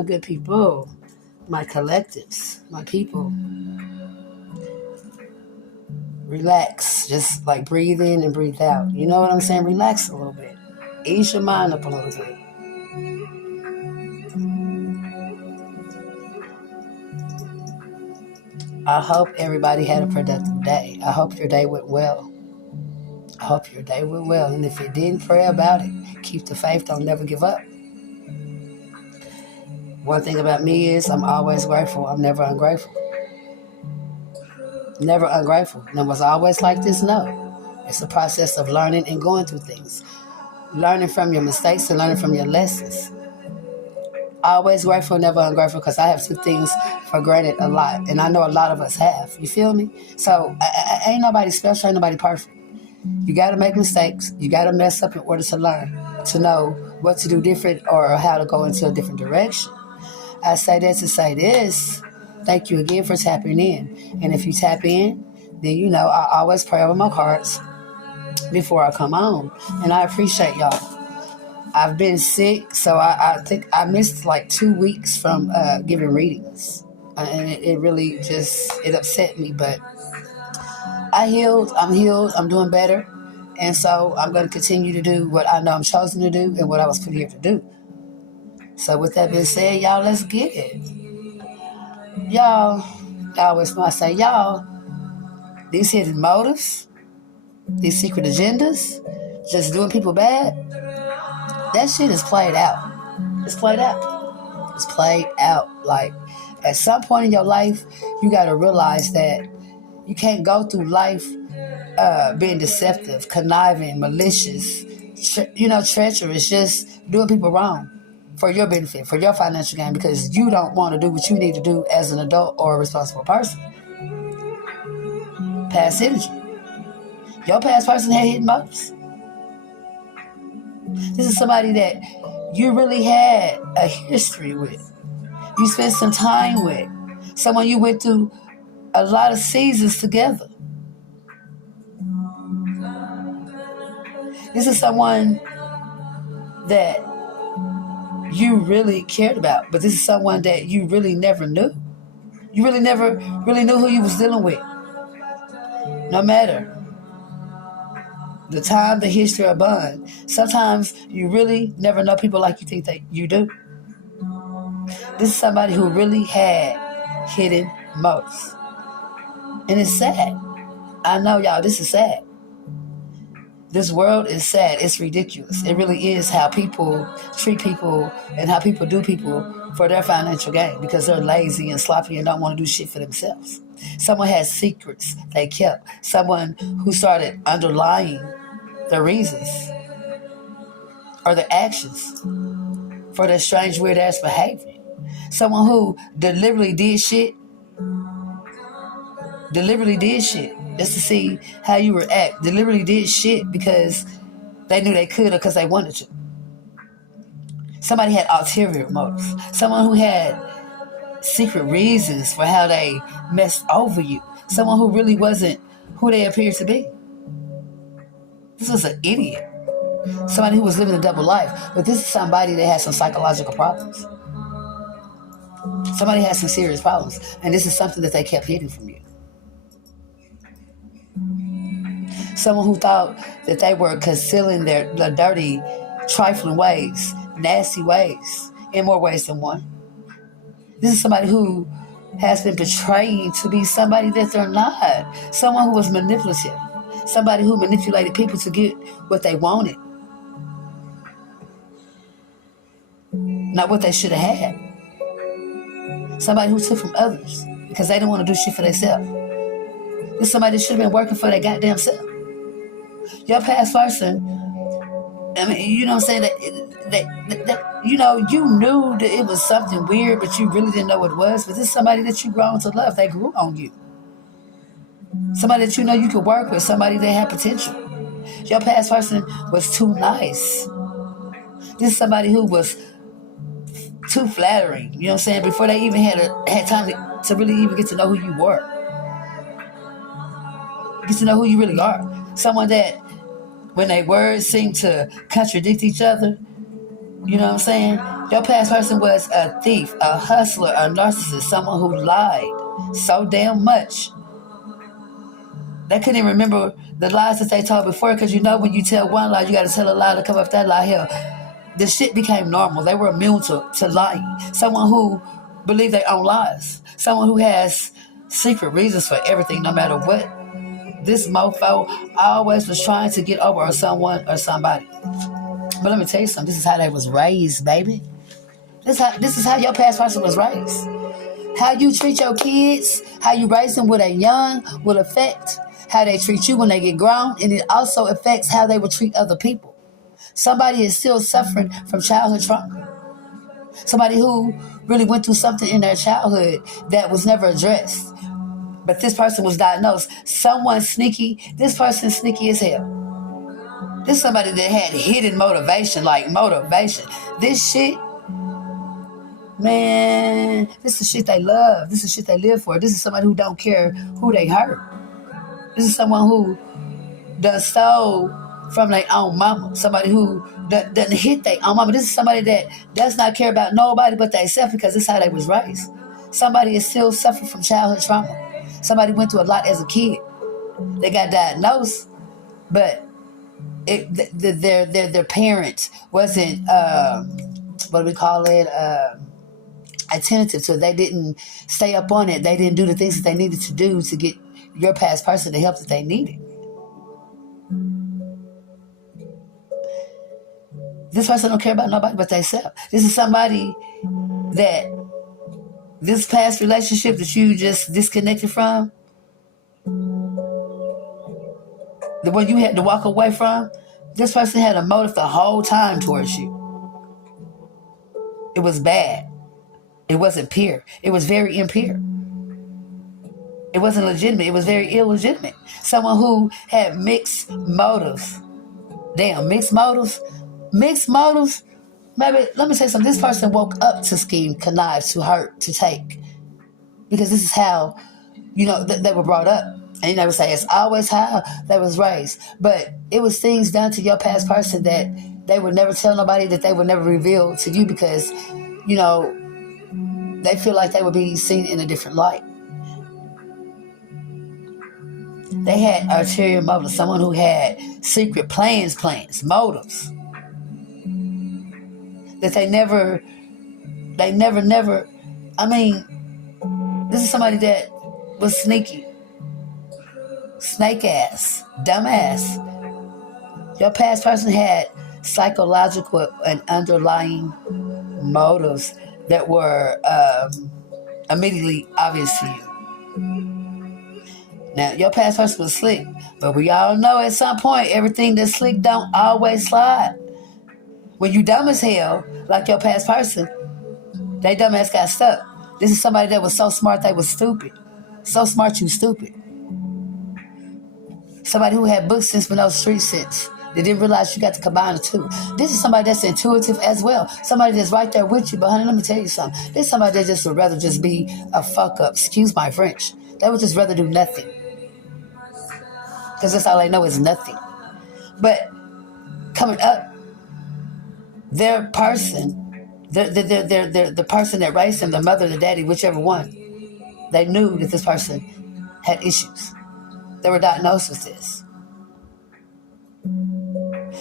my good people, my collectives, my people. Relax. Just like breathe in and breathe out. You know what I'm saying? Relax a little bit. Ease your mind up a little bit. I hope everybody had a productive day. I hope your day went well. I hope your day went well. And if it didn't, pray about it. Keep the faith. Don't never give up. One thing about me is I'm always grateful. I'm never ungrateful. Never ungrateful. And it was always like this? No. It's a process of learning and going through things. Learning from your mistakes and learning from your lessons. Always grateful, never ungrateful, because I have took things for granted a lot. And I know a lot of us have. You feel me? So ain't nobody special, ain't nobody perfect. You got to make mistakes. You got to mess up in order to learn, to know what to do different or how to go into a different direction. I say that to say this. Thank you again for tapping in. And if you tap in, then you know I always pray over my cards before I come on. And I appreciate y'all. I've been sick, so I think I missed like 2 weeks from giving readings. And it really just, it upset me. But I'm healed, I'm doing better. And so I'm going to continue to do what I know I'm chosen to do and what I was put here to do. So with that being said, y'all, let's get it. Y'all always know I say, y'all, these hidden motives, these secret agendas, just doing people bad, that shit is played out. It's played out. It's played out. Like, at some point in your life, you got to realize that you can't go through life being deceptive, conniving, malicious, treacherous, just doing people wrong for your benefit, for your financial gain, because you don't want to do what you need to do as an adult or a responsible person. Past energy. Your past person had hidden motives. This is somebody that you really had a history with. You spent some time with. Someone you went through a lot of seasons together. This is someone that you really cared about, but this is someone that you really never knew. You really never really knew who you was dealing with. No matter the time, the history, or bond, sometimes you really never know people like you think that you do. This is somebody who really had hidden motives. And it's sad. I know, y'all, this is sad. This world is sad. It's ridiculous. It really is how people treat people and how people do people for their financial gain, because they're lazy and sloppy and don't want to do shit for themselves. Someone has secrets they kept. Someone who started underlying the reasons or the actions for their strange, weird-ass behavior. Someone who deliberately did shit just to see how you react. Deliberately did shit because they knew they could or because they wanted to. Somebody had ulterior motives. Someone who had secret reasons for how they messed over you. Someone who really wasn't who they appeared to be. This was an idiot. Somebody who was living a double life. But this is somebody that has some psychological problems. Somebody has some serious problems. And this is something that they kept hiding from you. Someone who thought that they were concealing their dirty, trifling ways, nasty ways, in more ways than one. This is somebody who has been portrayed to be somebody that they're not. Someone who was manipulative. Somebody who manipulated people to get what they wanted. Not what they should have had. Somebody who took from others because they didn't want to do shit for themselves. This is somebody that should have been working for their goddamn self. Your past person, I mean, you know what I'm saying? That you knew that it was something weird, but you really didn't know what it was. But this is somebody that you grown to love. They grew on you. Somebody that you know you could work with. Somebody that had potential. Your past person was too nice. This is somebody who was too flattering. You know what I'm saying? Before they even had time to really even get to know who you were. Get to know who you really are. Someone that, when their words seem to contradict each other, You know what I'm saying? Your past person was a thief, a hustler, a narcissist, someone who lied so damn much. They couldn't even remember the lies that they told before, because you know when you tell one lie, you got to tell a lie to cover up that lie. Hell, the shit became normal. They were immune to lying. Someone who believed their own lies. Someone who has secret reasons for everything, no matter what. This mofo always was trying to get over on someone or somebody. But let me tell you something. This is how they was raised, baby. This is how your past person was raised. How you treat your kids, how you raise them when they're young will affect how they treat you when they get grown, and it also affects how they will treat other people. Somebody is still suffering from childhood trauma. Somebody who really went through something in their childhood that was never addressed. But this person was diagnosed. Someone sneaky. This person's sneaky as hell. This is somebody that had hidden motivation, like motivation. This shit, man, this is shit they love. This is shit they live for. This is somebody who don't care who they hurt. This is someone who done stole from their own mama. Somebody who doesn't hit their own mama. This is somebody that does not care about nobody but themselves, because this is how they was raised. Somebody is still suffering from childhood trauma. Somebody went through a lot as a kid. They got diagnosed, but their parents wasn't what do we call it, attentive to it. They didn't stay up on it. They didn't do the things that they needed to do to get your past person the help that they needed. This person don't care about nobody but themselves. This is somebody that this past relationship that you just disconnected from, the one you had to walk away from, this person had a motive the whole time towards you. It was bad. It wasn't pure. It was very impure. It wasn't legitimate. It was very illegitimate. Someone who had mixed motives. Damn, mixed motives? Mixed motives? Maybe, let me say something. This person woke up to scheme, connive, to hurt, to take. Because this is how, they were brought up. And they would say it's always how they was raised. But it was things done to your past person that they would never tell nobody, that they would never reveal to you, because, they feel like they would be seen in a different light. They had ulterior motives. Someone who had secret plans, motives. That they never, I mean, this is somebody that was sneaky. Snake ass, dumb ass. Your past person had psychological and underlying motives that were immediately obvious to you. Now, your past person was slick, but we all know at some point everything that's slick don't always slide. When you dumb as hell, like your past person, they dumb ass got stuck. This is somebody that was so smart they was stupid. So smart you stupid. Somebody who had book sense but no street sense. They didn't realize you got to combine the two. This is somebody that's intuitive as well. Somebody that's right there with you. But honey, let me tell you something. This is somebody that just would rather just be a fuck up. Excuse my French. They would just rather do nothing. Because that's all they know is nothing. But coming up, their person, the person that raised them, the mother, the daddy, whichever one, they knew that this person had issues. They were diagnosed with this.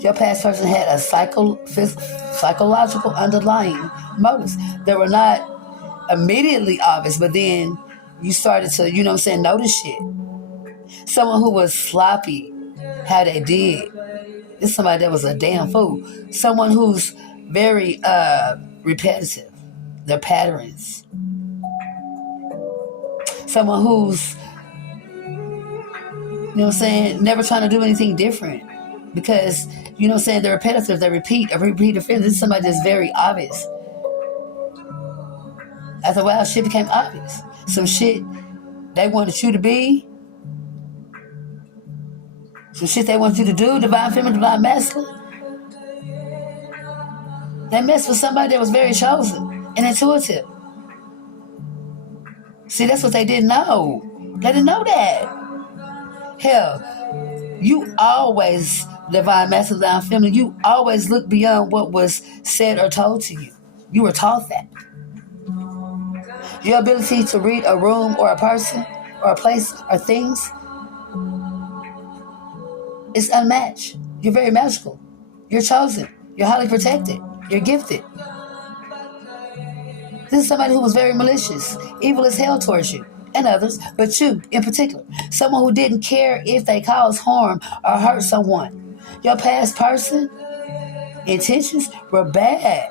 Your past person had a psychological underlying motives. They were not immediately obvious, but then you started to, notice shit. Someone who was sloppy, how they did. It's somebody that was a damn fool. Someone who's very repetitive. Their patterns. Someone who's, never trying to do anything different. Because, they're repetitive, they repeat offenders. This is somebody that's very obvious. After a while, shit became obvious. Some shit they wanted you to be. Some shit they wanted you to do, divine feminine, divine masculine. They messed with somebody that was very chosen and intuitive. See, that's what they didn't know. They didn't know that. Hell, you always divine masculine, divine feminine, you always look beyond what was said or told to you. You were taught that. Your ability to read a room or a person or a place or things is unmatched. You're very magical. You're chosen. You're highly protected. You're gifted. This is somebody who was very malicious, evil as hell towards you and others, but you in particular. Someone who didn't care if they caused harm or hurt someone. Your past person intentions were bad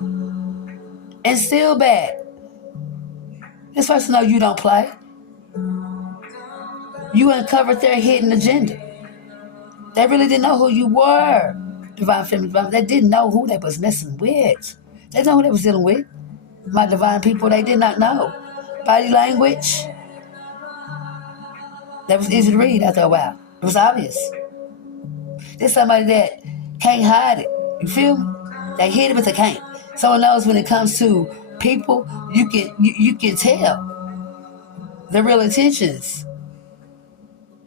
and still bad. This person knows you don't play. You uncovered their hidden agenda. They really didn't know who you were. Divine feminine, divine. They didn't know who they was messing with. They didn't know who they was dealing with. My divine people, they did not know. Body language, that was easy to read after a while. It was obvious. There's somebody that can't hide it. You feel me? They hid it, but they can't. Someone knows when it comes to people, you can tell the real intentions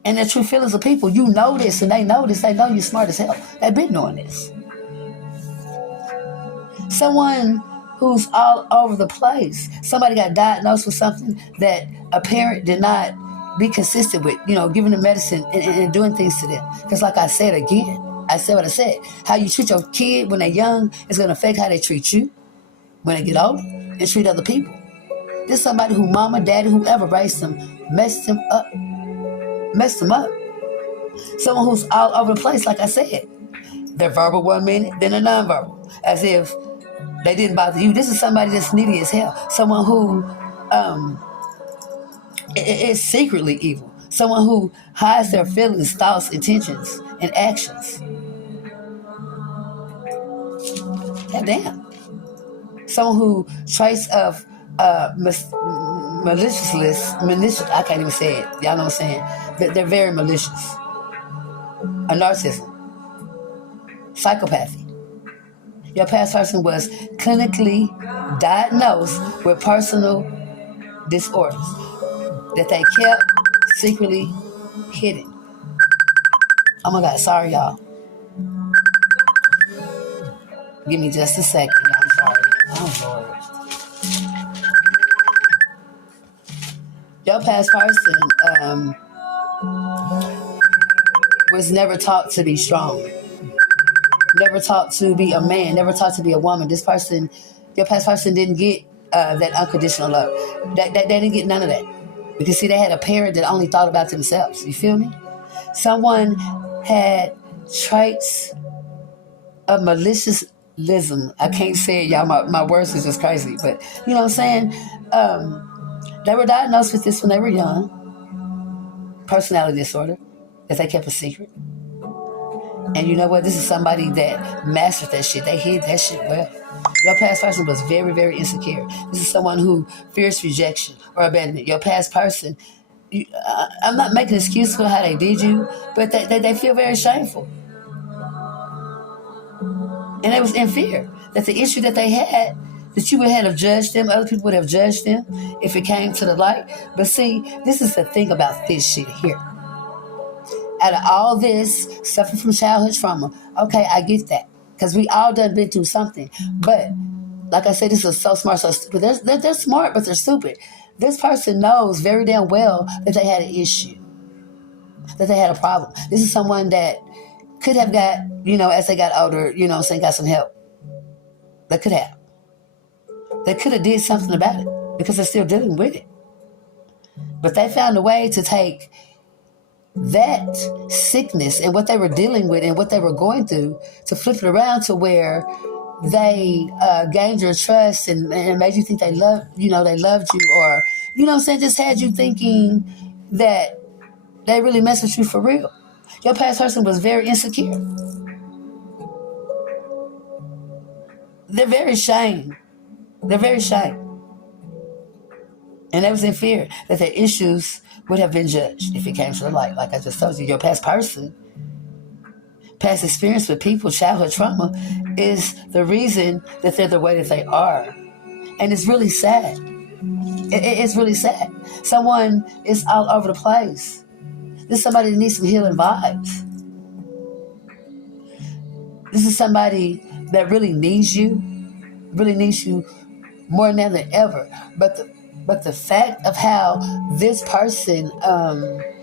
and the true feelings of people. You know this, and they know this. They know you're smart as hell. They've been knowing this. Someone who's all over the place. Somebody got diagnosed with something that a parent did not be consistent with, giving them medicine and doing things to them. Because like I said again, I said what I said. How you treat your kid when they're young is going to affect how they treat you when they get older and treat other people. There's somebody who mama, daddy, whoever raised them, messed them up. Someone who's all over the place, like I said. They're verbal 1 minute, then they're nonverbal. As if they didn't bother you. This is somebody that's needy as hell. Someone who is secretly evil. Someone who hides their feelings, thoughts, intentions, and actions. God damn. Someone who traits of malicious, I can't even say it. Y'all know what I'm saying? They're very malicious. A narcissism. Psychopathy. Your past person was clinically diagnosed with personal disorders that they kept secretly hidden. Oh my God, sorry y'all. Give me just a second, I'm sorry. Oh Lord. Your past person was never taught to be strong. Never taught to be a man, never taught to be a woman. This person, your past person didn't get that unconditional love. They didn't get none of that. Because see, they had a parent that only thought about themselves. You feel me? Someone had traits of maliciousness. I can't say it, y'all. My words is just crazy. But you know what I'm saying? They were diagnosed with this when they were young. Personality disorder. That they kept a secret. And you know what? This is somebody that mastered that shit. They hid that shit well. Your past person was very, very insecure. This is someone who fears rejection or abandonment. Your past person, I'm not making an excuse for how they did you, but they feel very shameful. And they was in fear that the issue that they had, that you would have judged them, other people would have judged them if it came to the light. But see, this is the thing about this shit here. Out of all this, suffering from childhood trauma, okay, I get that. Because we all done been through something. But, like I said, this is so smart, so stupid. They're smart, but they're stupid. This person knows very damn well that they had an issue. That they had a problem. This is someone that could have got, as they got older, got some help. They could have. They could have did something about it. Because they're still dealing with it. But they found a way to take that sickness and what they were dealing with and what they were going through to flip it around to where they gained your trust and made you think they loved you, or, just had you thinking that they really messed with you for real. Your past person was very insecure. They're very ashamed. And they was in fear that their issues would have been judged if it came to the light. Like I just told you, your past person, past experience with people, childhood trauma, is the reason that they're the way that they are. And it's really sad. It's really sad. Someone is all over the place. This is somebody that needs some healing vibes. This is somebody that really needs you more now than ever. But the fact of how this person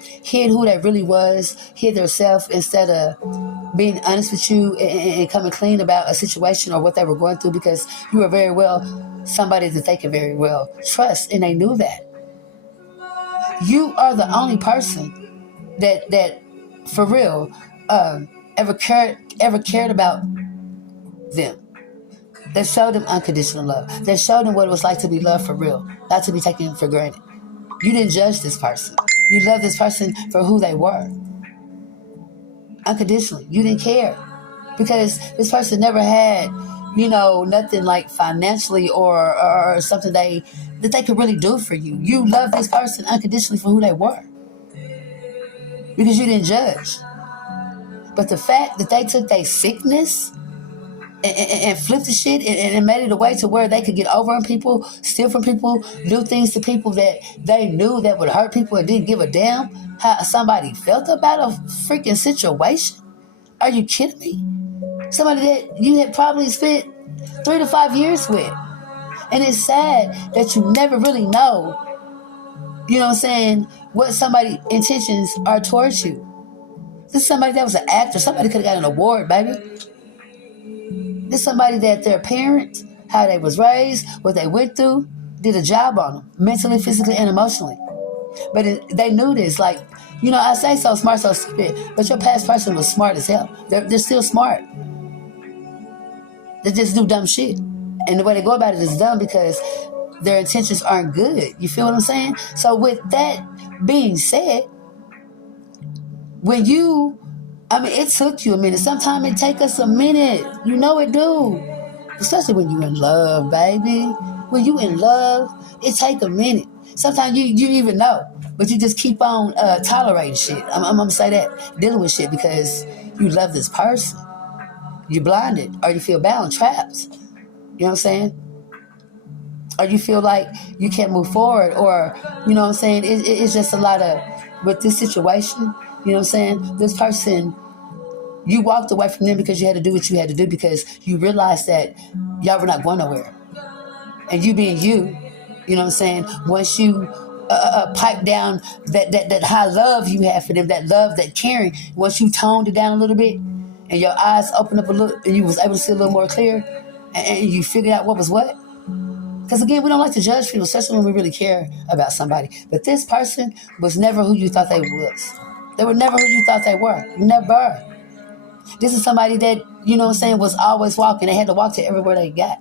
hid who they really was, hid themselves instead of being honest with you and coming clean about a situation or what they were going through, because you were very well somebody that they could very well trust, and they knew that. You are the only person that for real ever cared about them. That showed them unconditional love. That showed them what it was like to be loved for real, not to be taken for granted. You didn't judge this person. You loved this person for who they were. Unconditionally. You didn't care. Because this person never had, nothing like financially or something that they could really do for you. You loved this person unconditionally for who they were. Because you didn't judge. But the fact that they took their sickness and flipped the shit and made it a way to where they could get over on people, steal from people, do things to people that they knew that would hurt people and didn't give a damn how somebody felt about a freaking situation. Are you kidding me? Somebody that you had probably spent 3 to 5 years with. And it's sad that you never really know, what somebody's intentions are towards you. This is somebody that was an actor. Somebody could have got an award, baby. This is somebody that their parents, how they was raised, what they went through, did a job on them, mentally, physically, and emotionally. But they knew this. Like, I say so smart, so stupid, but your past person was smart as hell. They're still smart. They just do dumb shit. And the way they go about it is dumb because their intentions aren't good. You feel what I'm saying? So with that being said, it took you a minute. Sometimes it take us a minute. You know it do. Especially when you in love, baby. When you in love, it take a minute. Sometimes you even know, but you just keep on tolerating shit. I'm going to say that. Dealing with shit because you love this person. You're blinded, or you feel bound, trapped. You know what I'm saying? Or you feel like you can't move forward, or, it's just a lot of, with this situation, this person, you walked away from them because you had to do what you had to do because you realized that y'all were not going nowhere. And you being you, once you pipe down that high love you have for them, that love, that caring, once you toned it down a little bit, and your eyes opened up a little, and you was able to see a little more clear, and you figured out what was what. Because again, we don't like to judge people, especially when we really care about somebody. But this person was never who you thought they was. They were never who you thought they were. Never. This is somebody that, was always walking. They had to walk to everywhere they got,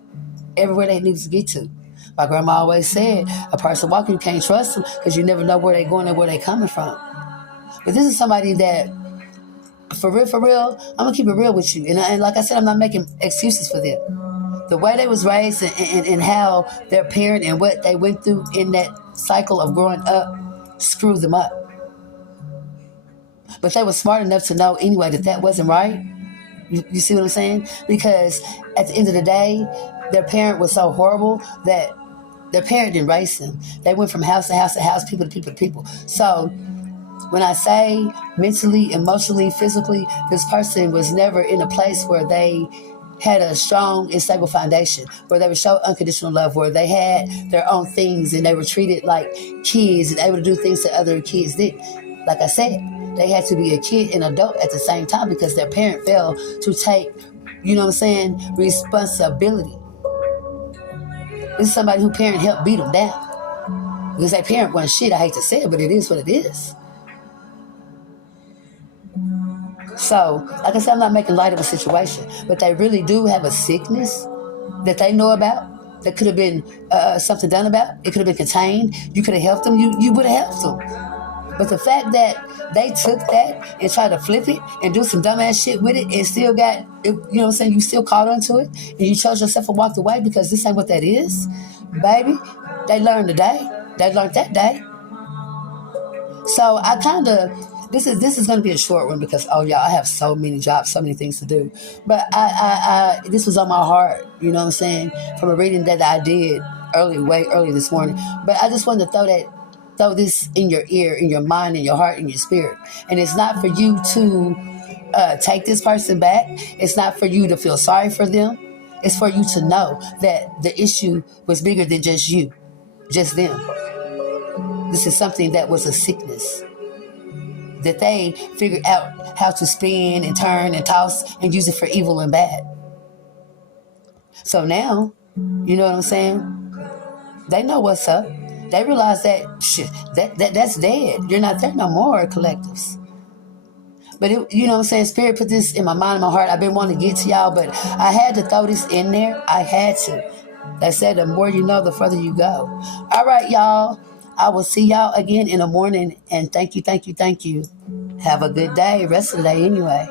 everywhere they needed to get to. My grandma always said, a person walking, you can't trust them because you never know where they're going and where they're coming from. But this is somebody that, for real, I'm going to keep it real with you. And like I said, I'm not making excuses for them. The way they was raised and how their parent and what they went through in that cycle of growing up screwed them up. But they were smart enough to know anyway that wasn't right. You see what I'm saying? Because at the end of the day, their parent was so horrible that their parent didn't raise them. They went from house to house to house, people to people to people. So when I say mentally, emotionally, physically, this person was never in a place where they had a strong and stable foundation, where they would show unconditional love, where they had their own things and they were treated like kids and able to do things that other kids did. Like I said, they had to be a kid and adult at the same time because their parent failed to take, responsibility. This is somebody whose parent helped beat them down. Because their parent wasn't shit, I hate to say it, but it is what it is. So, like I said, I'm not making light of a situation, but they really do have a sickness that they know about, that could have been something done about. It could have been contained. You could have helped them. You would have helped them. But the fact that they took that and tried to flip it and do some dumbass shit with it and still got, you still caught onto it and you chose yourself and walked away because this ain't what that is, baby, they learned today. They learned that day. So I kind of, this is going to be a short one because, I have so many jobs, so many things to do. But I this was on my heart, from a reading that I did way early this morning. But I just wanted to throw this in your ear, in your mind, in your heart, in your spirit. And it's not for you to take this person back. It's not for you to feel sorry for them. It's for you to know that the issue was bigger than just you, just them. This is something that was a sickness that they figured out how to spin and turn and toss and use it for evil and bad. So now, you know what I'm saying? They know what's up. They realize that shit, that's dead. You're not there no more, collectives. But you know what I'm saying? Spirit put this in my mind and my heart. I've been wanting to get to y'all, but I had to throw this in there. I had to. They said the more you know, the further you go. All right, y'all. I will see y'all again in the morning. And thank you. Have a good day. Rest of the day anyway.